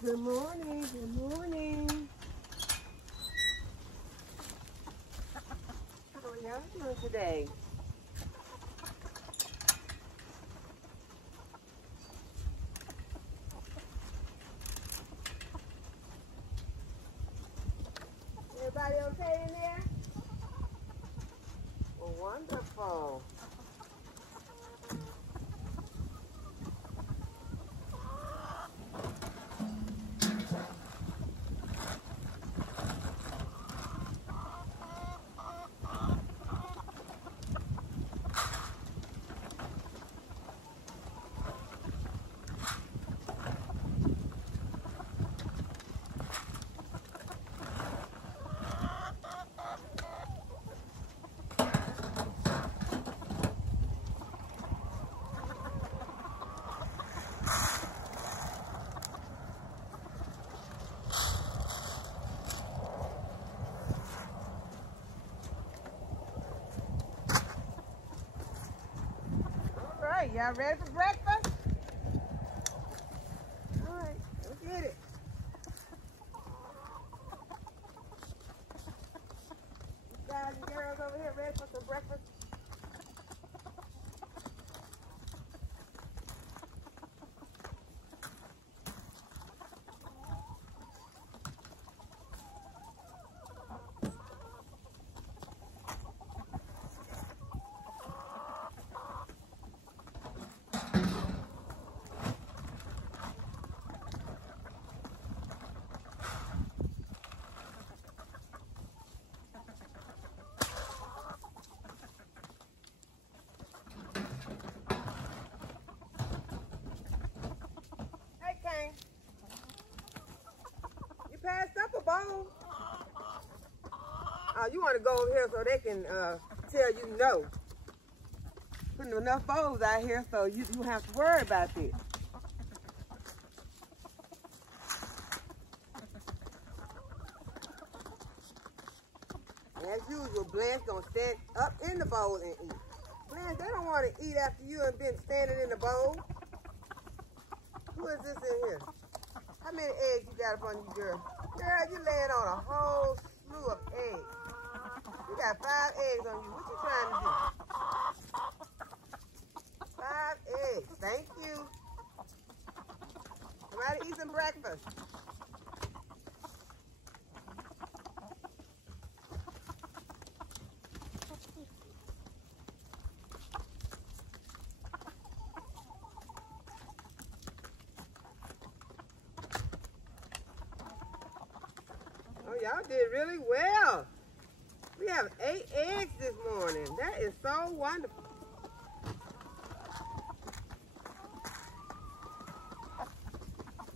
Good morning, good morning. How are y'all doing today? Everybody okay in there? Well, wonderful. All right, y'all ready for breakfast? All right, let's get it. You guys and girls over here ready for some breakfast? Hey, Kane. You passed up a bowl. You want to go over here so they can tell you no. Putting enough bowls out here so you don't have to worry about this. As usual, Blanche gonna stand up in the bowl and eat. Blanche, they don't want to eat after you have been standing in the bowl. Who is this in here? How many eggs you got up on you, girl? Girl, you laying on a whole slew of eggs. You got 5 eggs on you. What you trying to do? 5 eggs. Thank you. Somebody eat some breakfast. Oh, y'all did really well. We have 8 eggs this morning. That is so wonderful.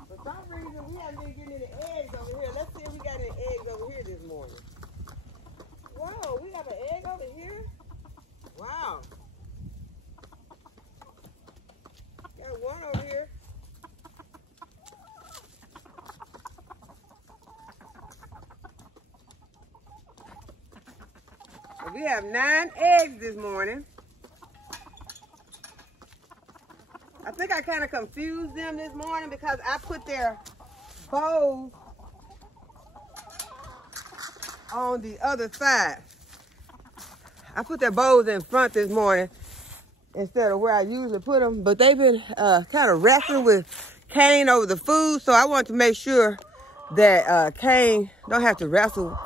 For some reason, we haven't been getting any eggs over here. Let's see if we got any eggs over here this morning. Whoa, we have an egg over here? Wow. Got one over here. We have 9 eggs this morning. I think I kind of confused them this morning because I put their bowls on the other side. I put their bowls in front this morning instead of where I usually put them. But they've been kind of wrestling with Kane over the food, so I want to make sure that Kane don't have to wrestle,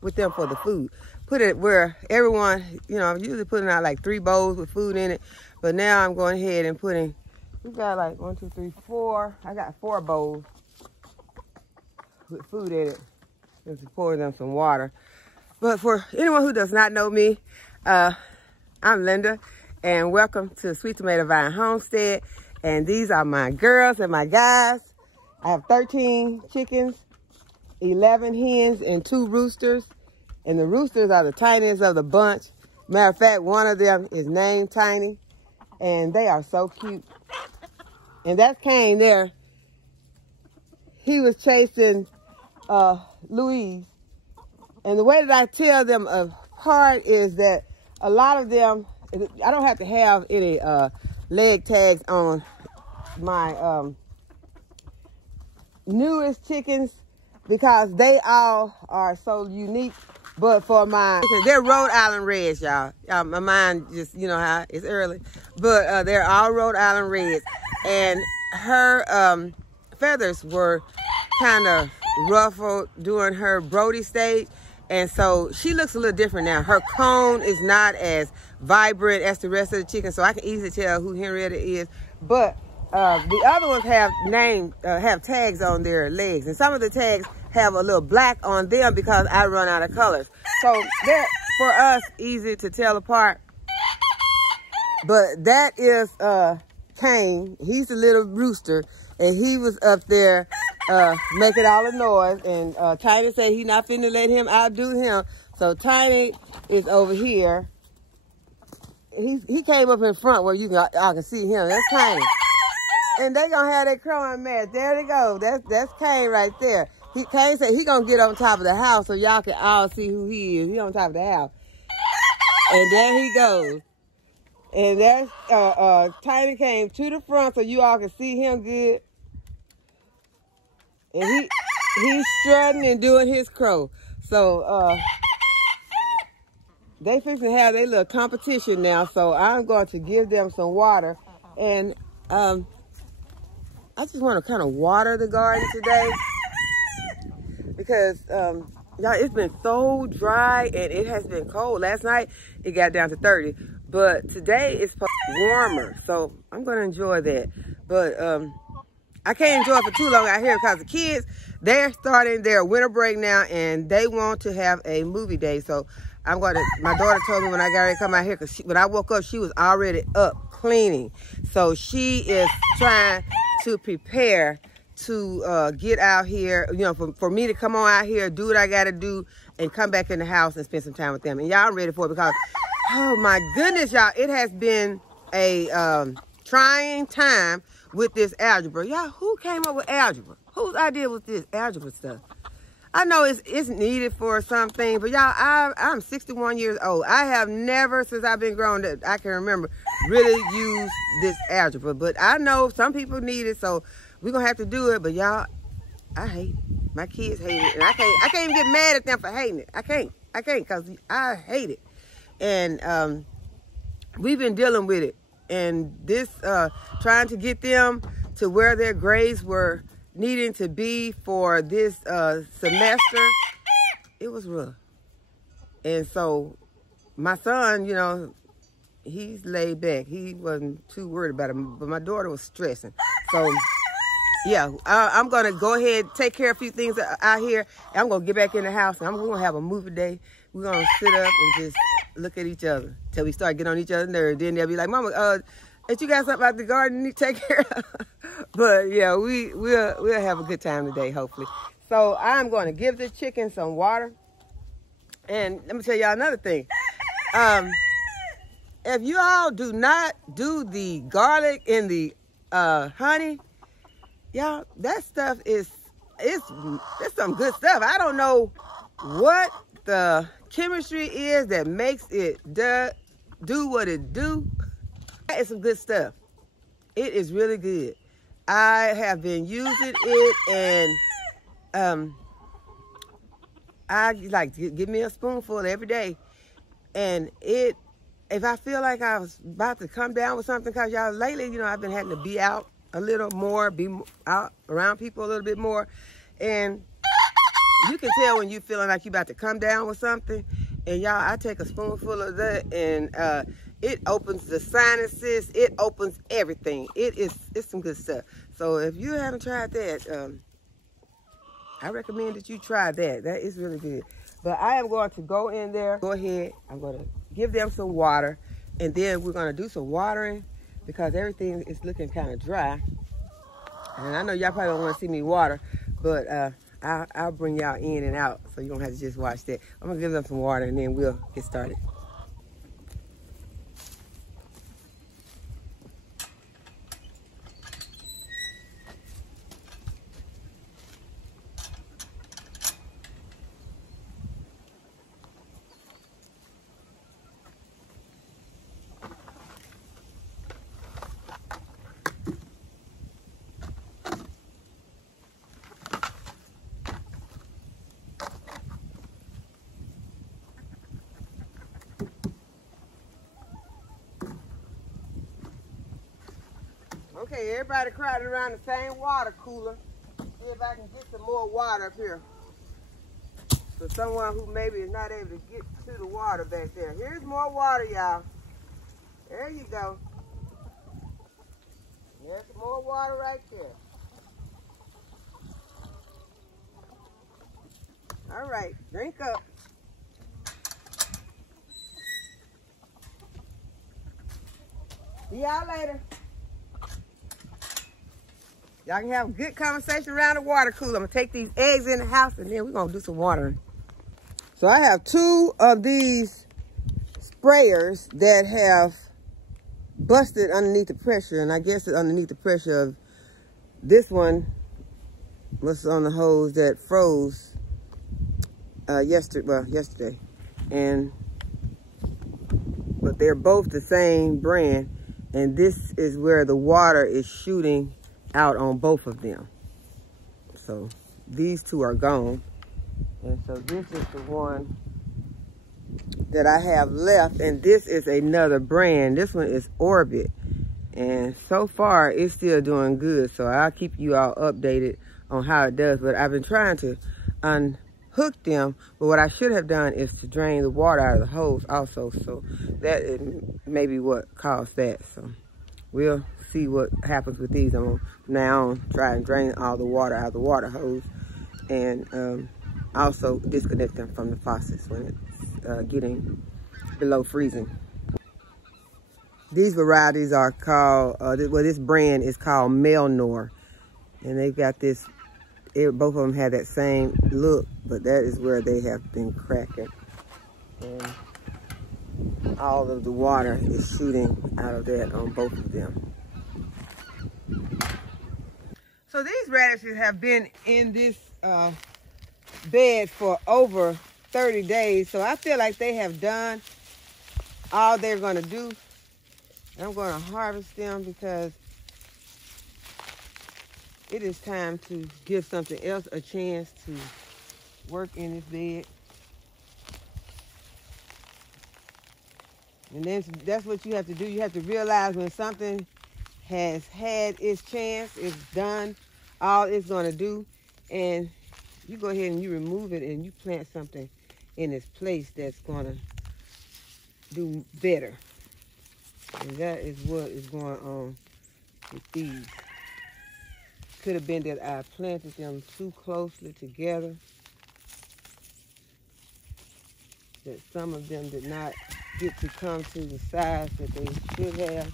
with them for the food. Put it where everyone, I'm usually putting out like 3 bowls with food in it, but now I'm going ahead and putting, we got like 1, 2, 3, 4. I got 4 bowls with food in it. Just pour them some water. But for anyone who does not know me, I'm Linda, and welcome to Sweet Tomato Vine Homestead. And these are my girls and my guys. I have 13 chickens, 11 hens, and 2 roosters. And the roosters are the tiniest of the bunch. Matter of fact, one of them is named Tiny, and they are so cute. And that's Kane there. He was chasing Louise. And the way that I tell them apart is that a lot of them, I don't have to have any leg tags on my newest chickens because they all are so unique. But for they're Rhode Island Reds, y'all. My mind just, you know how it's early. But they're all Rhode Island Reds. And her feathers were kind of ruffled during her Brody stage. And so she looks a little different now. Her comb is not as vibrant as the rest of the chickens, so I can easily tell who Henrietta is. But the other ones have tags on their legs. And some of the tags have a little black on them because I run out of colors. So they're, for us, easy to tell apart. But that is Kane. He's the little rooster. And he was up there making all the noise. And Tiny said he not finna let him outdo him. So Tiny is over here. He came up in front where y'all can see him. That's Tiny. And they gonna have that crowing match. There they go. That's Kane right there. Kane said he gonna get on top of the house so y'all can all see who he is. He on top of the house. And there he goes. And there's Tiny came to the front so you all can see him good. And he's strutting and doing his crow. So they fixing to have their little competition now. So I'm going to give them some water. And I just want to kind of water the garden today. Because, y'all, it's been so dry and it has been cold. Last night, it got down to 30. But today, it's warmer. So, I'm going to enjoy that. But I can't enjoy it for too long out here because the kids, they're starting their winter break now. And they want to have a movie day. So, my daughter told me when I got ready to come out here, because when I woke up, she was already up cleaning. So, she is trying to prepare to get out here, you know, for me to come on out here, do what I got to do, and come back in the house and spend some time with them. And y'all ready for it because, oh my goodness, y'all, it has been a trying time with this algebra. Y'all, who came up with algebra? Whose idea was this algebra stuff? I know it's needed for something, but y'all, I'm 61 years old. I have never, since I've been grown that I can remember, really used this algebra. But I know some people need it, so we're going to have to do it. But y'all, I hate it. My kids hate it. And I can't even get mad at them for hating it. I can't because I hate it. And we've been dealing with it. And this, trying to get them to where their grades were needing to be for this semester, it was rough. And so my son, you know, he's laid back. He wasn't too worried about it, but my daughter was stressing. So yeah, I'm gonna go ahead, take care of a few things out here. And I'm gonna get back in the house and we're gonna have a movie day. We're gonna sit up and just look at each other till we start getting on each other's nerves. Then they'll be like, Mama, if you got something about the garden you need to take care of. But yeah, we'll have a good time today, hopefully. So I'm going to give the chicken some water. And let me tell y'all another thing. If you all do not do the garlic and the honey, y'all, that stuff it's some good stuff. I don't know what the chemistry is that makes it do what it do. It's some good stuff. It is really good. I have been using it, and I like give me a spoonful every day. And if I feel like I was about to come down with something, because y'all lately, you know, I've been having to be out a little more, be out around people a little bit more, and you can tell when you're feeling like you're about to come down with something. And y'all, I take a spoonful of that, and it opens the sinuses. It opens everything. It's some good stuff. So if you haven't tried that, I recommend that you try that. That is really good. But I am going to go in there. Go ahead. I'm going to give them some water. And then we're going to do some watering because everything is looking kind of dry. And I know y'all probably don't want to see me water, but I'll bring y'all in and out so you don't have to just watch that. I'm going to give them some water and then we'll get started. Okay, everybody crowded around the same water cooler. See if I can get some more water up here. For someone who maybe is not able to get to the water back there. Here's more water, y'all. There you go. There's more water right there. All right, drink up. See y'all later. Y'all can have a good conversation around the water cooler. I'm gonna take these eggs in the house and then we're gonna do some watering. So I have 2 of these sprayers that have busted underneath the pressure, and I guess it's underneath the pressure of this one was on the hose that froze yesterday. But they're both the same brand, and this is where the water is shooting out on both of them. So these 2 are gone. And so this is the one that I have left, and this is another brand. This one is Orbit, and so far it's still doing good. So I'll keep you all updated on how it does. But I've been trying to unhook them, but what I should have done is to drain the water out of the hose also. So that is maybe what caused that. So we'll see what happens with these. I'm gonna now on try and drain all the water out of the water hose, and also disconnect them from the faucets when it's getting below freezing. These varieties are called, this brand is called Melnor, and they've got this, both of them have that same look, but that is where they have been cracking. And all of the water is shooting out of that on both of them. So these radishes have been in this bed for over 30 days. So I feel like they have done all they're gonna do. And I'm gonna harvest them because it is time to give something else a chance to work in this bed. And then that's what you have to do. You have to realize when something has had its chance, it's done all it's gonna do, and you go ahead and you remove it and you plant something in its place that's gonna do better. And that is what is going on with these. Could have been that I planted them too closely together, that some of them did not get to come to the size that they should have.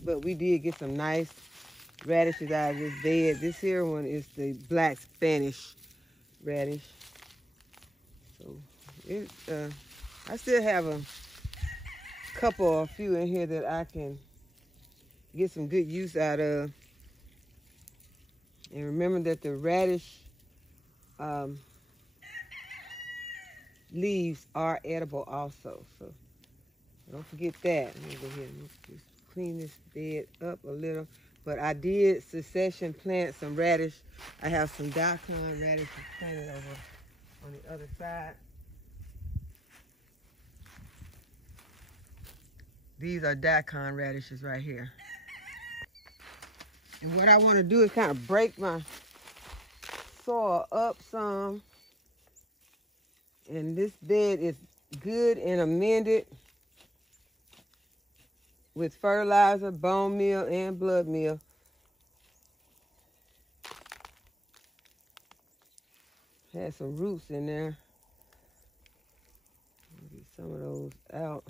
But we did get some nice radishes out of this bed. This here one is the black Spanish radish. So it, I still have a couple or a few in here that I can get some good use out of. And remember that the radish leaves are edible also. So don't forget that. Let me go ahead and just clean this bed up a little. But I did succession plant some radish. I have some daikon radishes planted over on the other side. These are daikon radishes right here. And what I want to do is kind of break my soil up some. And this bed is good and amended with fertilizer, bone meal, and blood meal. Had some roots in there. Get some of those out.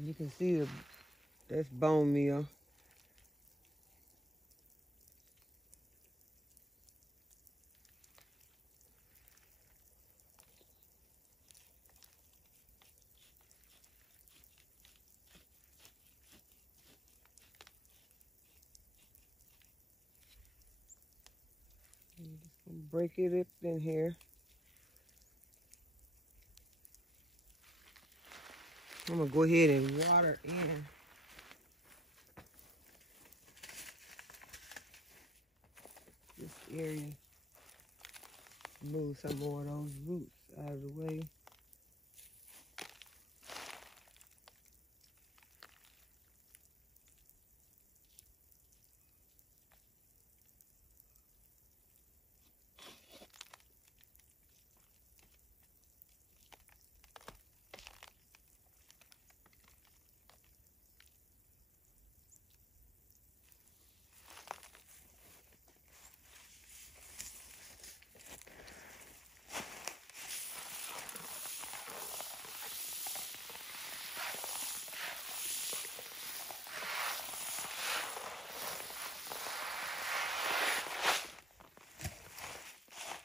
You can see that's bone meal. I'm just gonna break it up in here. I'm gonna go ahead and water in. This area, move some more of those roots. out of the way.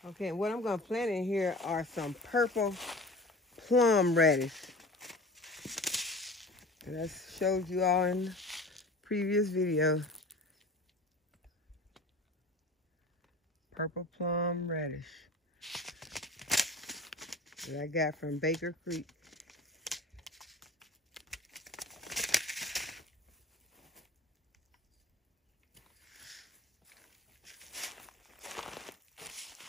Okay, what I'm going to plant in here are some purple plum radish. And I showed you all in the previous video. Purple plum radish that I got from Baker Creek.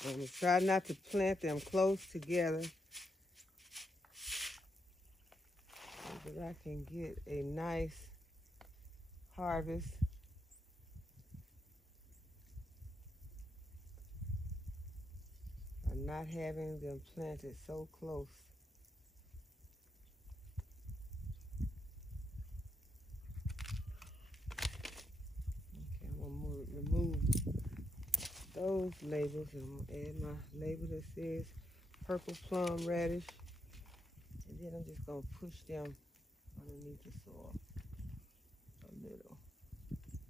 I'm going to try not to plant them close together so that I can get a nice harvest. I'm not having them planted so close. Okay, I'm going to remove those labels and I'm going to add my label that says purple plum radish. And then I'm just going to push them underneath the soil a little.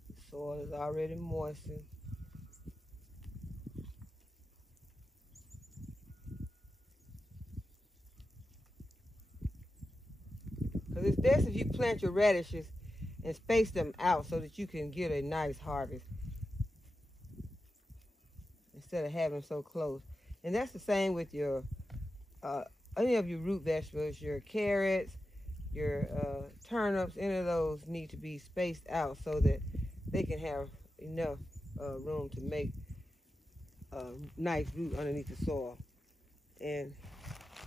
The soil is already moistened. Because it's best if you plant your radishes and space them out so that you can get a nice harvest instead of having them so close. And that's the same with your any of your root vegetables, your carrots, your turnips. Any of those need to be spaced out so that they can have enough room to make a nice root underneath the soil. And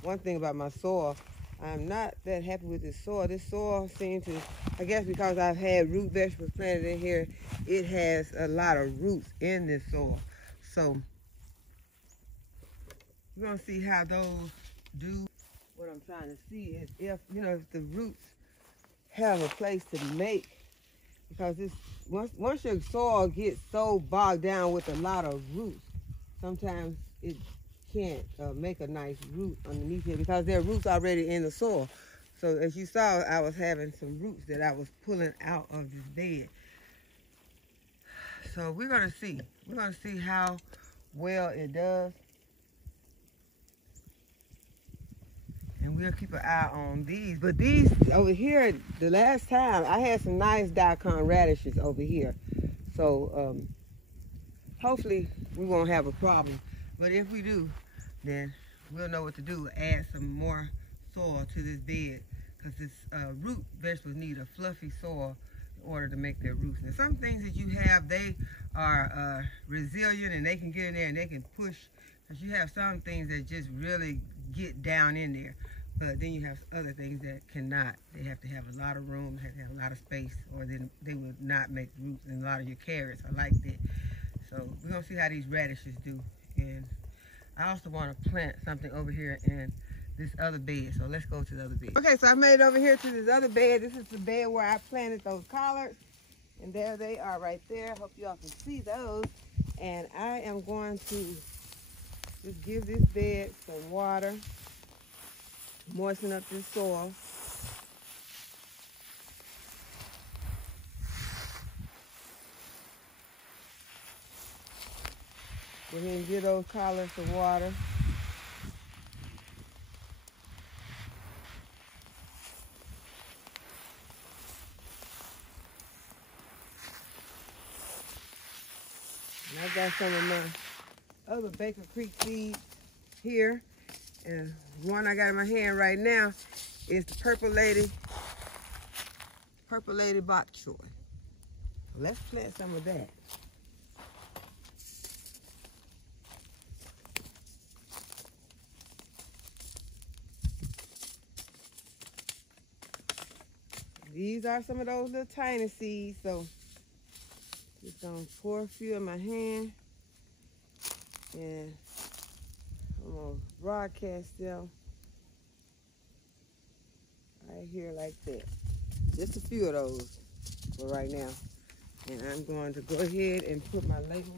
one thing about my soil, I'm not that happy with this soil. This soil seems to, I guess because I've had root vegetables planted in here, it has a lot of roots in this soil. So we're going to see how those do. What I'm trying to see is if, you know, if the roots have a place to make, because this once your soil gets so bogged down with a lot of roots, sometimes it can't make a nice root underneath here because there are roots already in the soil. So as you saw, I was having some roots that I was pulling out of this bed. So we're going to see. We're going to see how well it does. And we'll keep an eye on these. But these over here, the last time, I had some nice daikon radishes over here. So hopefully we won't have a problem. But if we do, then we'll know what to do. Add some more soil to this bed, because this root vegetables need a fluffy soil in order to make their roots. And some things that you have, they are resilient and they can get in there and they can push, because you have some things that just really get down in there. But then you have other things that cannot. They have to have a lot of room, have to have a lot of space, or then they will not make roots. And a lot of your carrots are like that. So we're going to see how these radishes do. And I also want to plant something over here in this other bed. So let's go to the other bed. Okay, so I made it over here to this other bed. This is the bed where I planted those collards. And there they are right there. Hope you all can see those. And I am going to just give this bed some water. Moisten up this soil. Go ahead and give those collards some water. And I got some of my other Baker Creek seeds here. And one I got in my hand right now is the Purple Lady Bok Choy. Let's plant some of that. These are some of those little tiny seeds, so just gonna pour a few in my hand, and I'm gonna broadcast them right here like that. Just a few of those for right now. And I'm going to go ahead and put my label.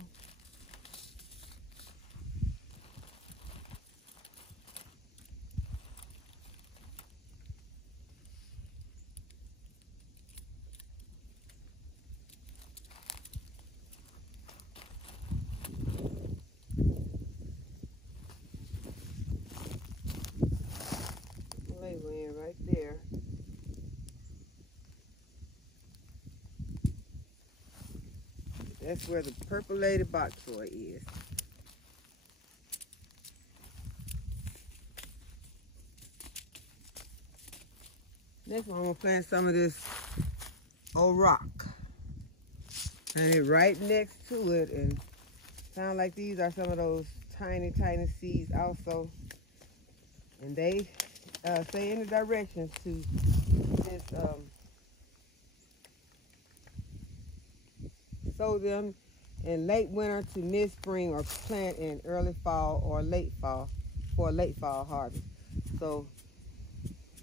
Label in right there. That's where the purple-lady bok choy is. Next one, I'm gonna plant some of this old rock. And it right next to it, and sound like these are some of those tiny, tiny seeds also. And they say in the directions to just sow them in late winter to mid-spring, or plant in early fall or late fall for a late fall harvest. So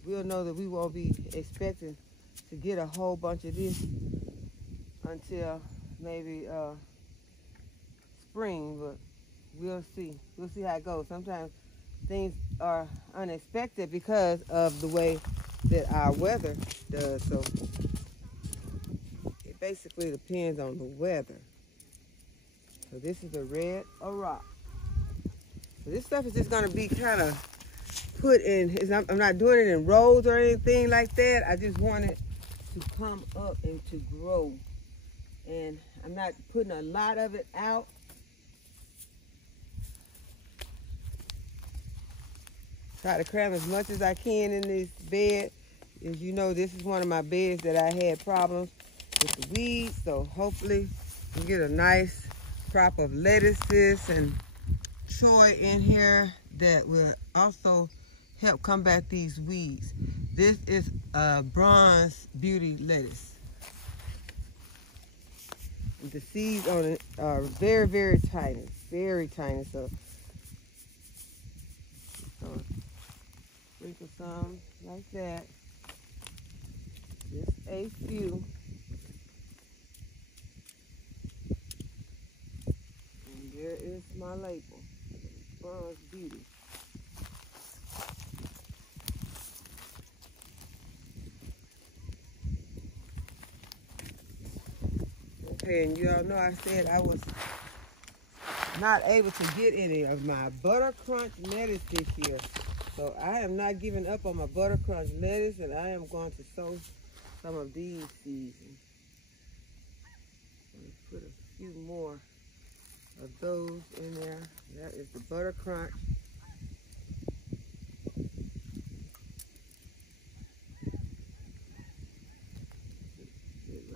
we'll know that we won't be expecting to get a whole bunch of this until maybe spring, but we'll see. We'll see how it goes. Sometimes things are unexpected because of the way that our weather does. So it basically depends on the weather. So this is the red rock. So this stuff is just gonna be kind of put in, I'm not doing it in rows or anything like that. I just want it to come up and to grow. And I'm not putting a lot of it out. Try to cram as much as I can in this bed. As you know, this is one of my beds that I had problems with the weeds. So hopefully we get a nice crop of lettuces and choy in here that will also help combat these weeds. This is a bronze beauty lettuce. The seeds on it are very, very tiny, very tiny. So sprinkle some like that. Just a few. And there is my label, Bronze Beauty. Okay, and you all know I said I was not able to get any of my Butter Crunch lettuce this year. So I am not giving up on my Butter Crunch lettuce, and I am going to sow some of these seeds. I'm going to put a few more of those in there. That is the Butter Crunch.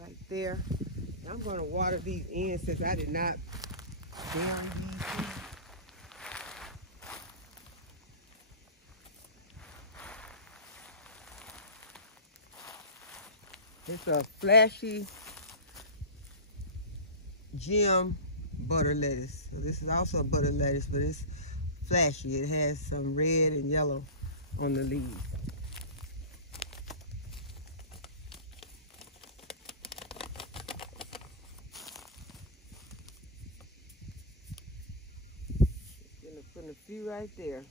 Right there. I'm going to water these in since I did not bury these seeds. It's a flashy gem butter lettuce. So this is also a butter lettuce, but it's flashy. It has some red and yellow on the leaves. Putting a few right there.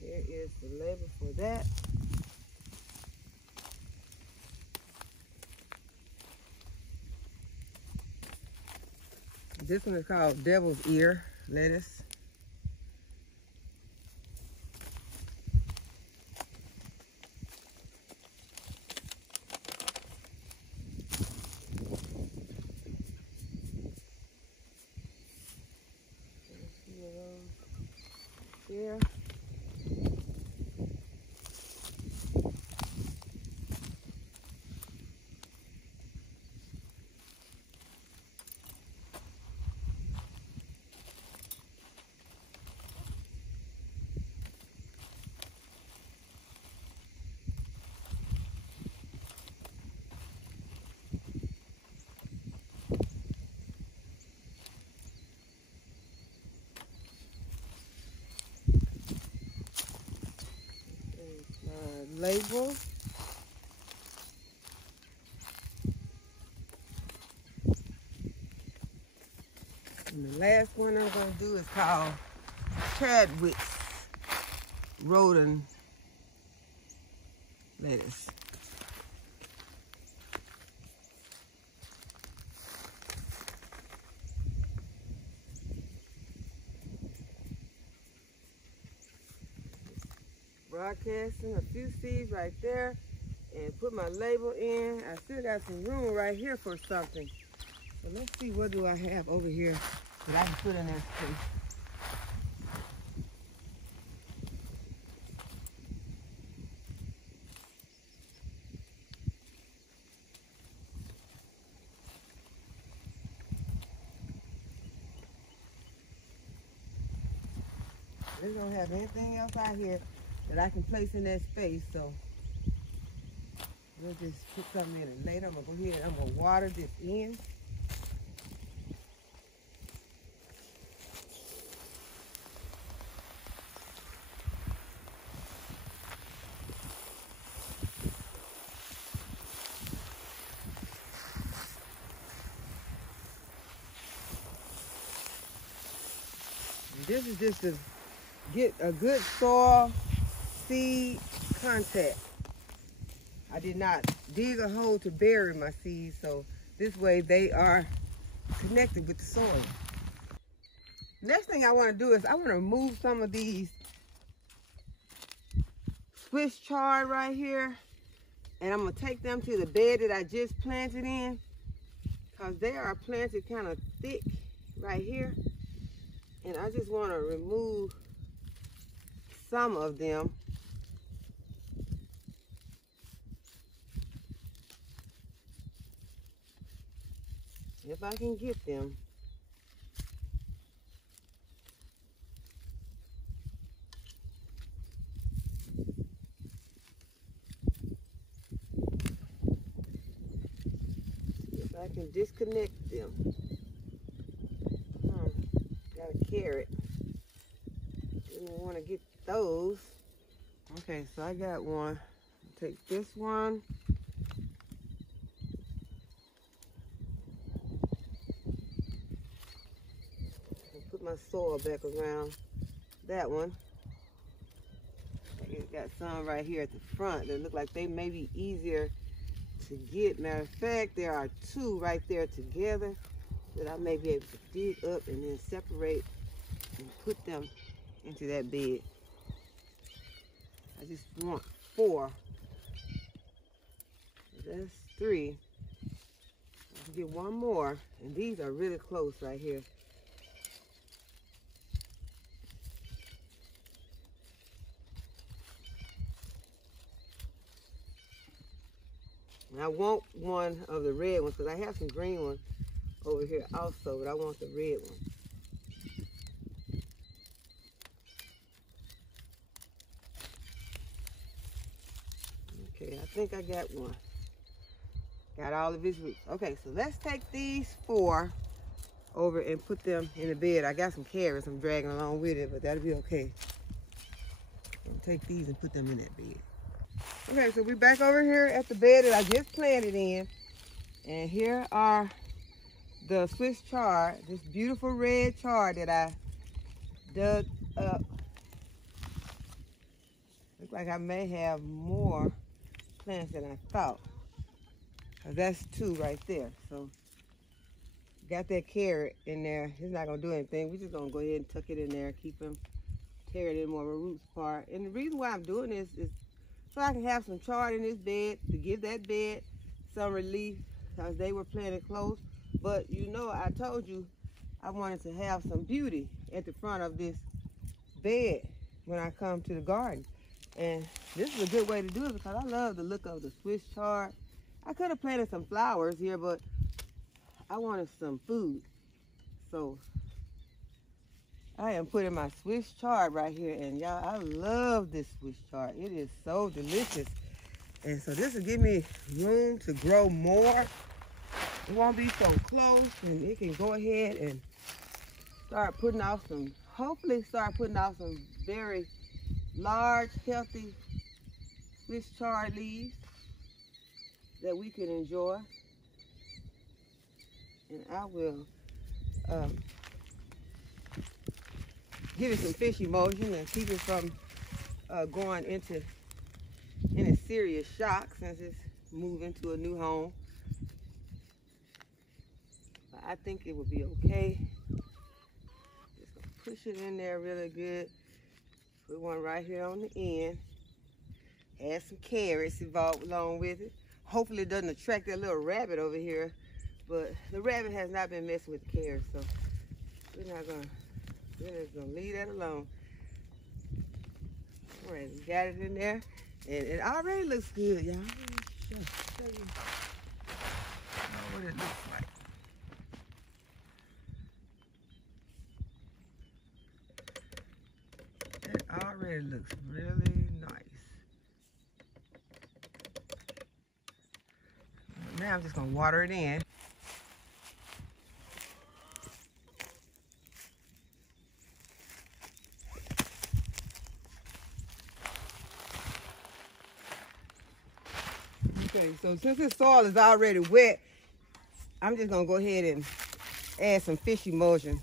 Here is the label for that. This one is called Devil's Ear lettuce. Here. label. And the last one I'm going to do is called Chadwick's Roden lettuce. Broadcasting a few seeds right there and put my label in. I still got some room right here for something. So let's see, what do I have over here that I can put in that space. They don't have anything else out here that I can place in that space, so we'll just put something in it later. I'm gonna go ahead and I'm gonna water this in. And this is just to get a good soil seed contact. I did not dig a hole to bury my seeds, so this way they are connected with the soil. Next thing I want to do is I want to remove some of these Swiss chard right here, and I'm going to take them to the bed that I just planted in, because they are planted kind of thick right here, and I just want to remove some of them. If I can get them. If I can disconnect them. Got a carrot. Didn't want to get those. Okay, so I got one. Take this one. Put my soil back around that one. I got some right here at the front that look like they may be easier to get. Matter of fact, there are two right there together that I may be able to dig up and then separate and put them into that bed. I just want 4. That's 3. I can get one more, and these are really close right here. And I want one of the red ones because I have some green ones over here also, but I want the red one. Okay, I think I got one. Got all of his roots. Okay, so let's take these 4 over and put them in the bed. I got some carrots I'm dragging along with it, but that'll be okay. I'll take these and put them in that bed. Okay, so we're back over here at the bed that I just planted in. And here are the Swiss chard, this beautiful red chard that I dug up. Looks like I may have more plants than I thought. That's 2 right there. So got that carrot in there. It's not gonna do anything. We're just gonna go ahead and tuck it in there, keep them, tear it in more of a roots part. And the reason why I'm doing this is so I can have some chard in this bed to give that bed some relief, because they were planted close. But you know, I told you I wanted to have some beauty at the front of this bed when I come to the garden. And this is a good way to do it because I love the look of the Swiss chard. I could have planted some flowers here, but I wanted some food. So I am putting my Swiss chard right here, and y'all, I love this Swiss chard. It is so delicious. And so this will give me room to grow more. It won't be so close, and it can go ahead and start putting off some, hopefully start putting off some very large, healthy Swiss chard leaves that we can enjoy. And I will give it some fish emulsion and keep it from going into any serious shock since it's moving to a new home. But I think it will be okay. Just gonna push it in there really good. Put one right here on the end. Add some carrots involved along with it. Hopefully it doesn't attract that little rabbit over here. But the rabbit has not been messing with the carrots, so we're just gonna leave that alone. All right, we got it in there, and it already looks good, y'all. Show you what it looks like. It already looks really nice. Now I'm just gonna water it in. Okay, so since this soil is already wet, I'm just gonna go ahead and add some fish emulsion.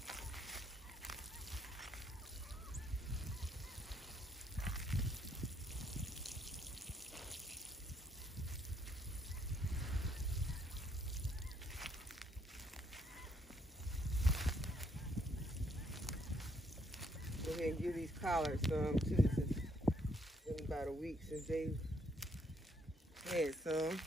Go ahead and give these collards some too, since it's been about a week since they had some.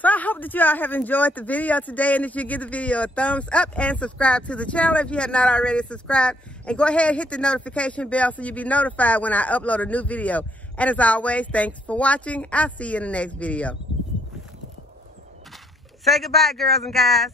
So I hope that you all have enjoyed the video today and that you give the video a thumbs up and subscribe to the channel if you have not already subscribed. And go ahead and hit the notification bell so you'll be notified when I upload a new video. And as always, thanks for watching. I'll see you in the next video. Say goodbye, girls and guys.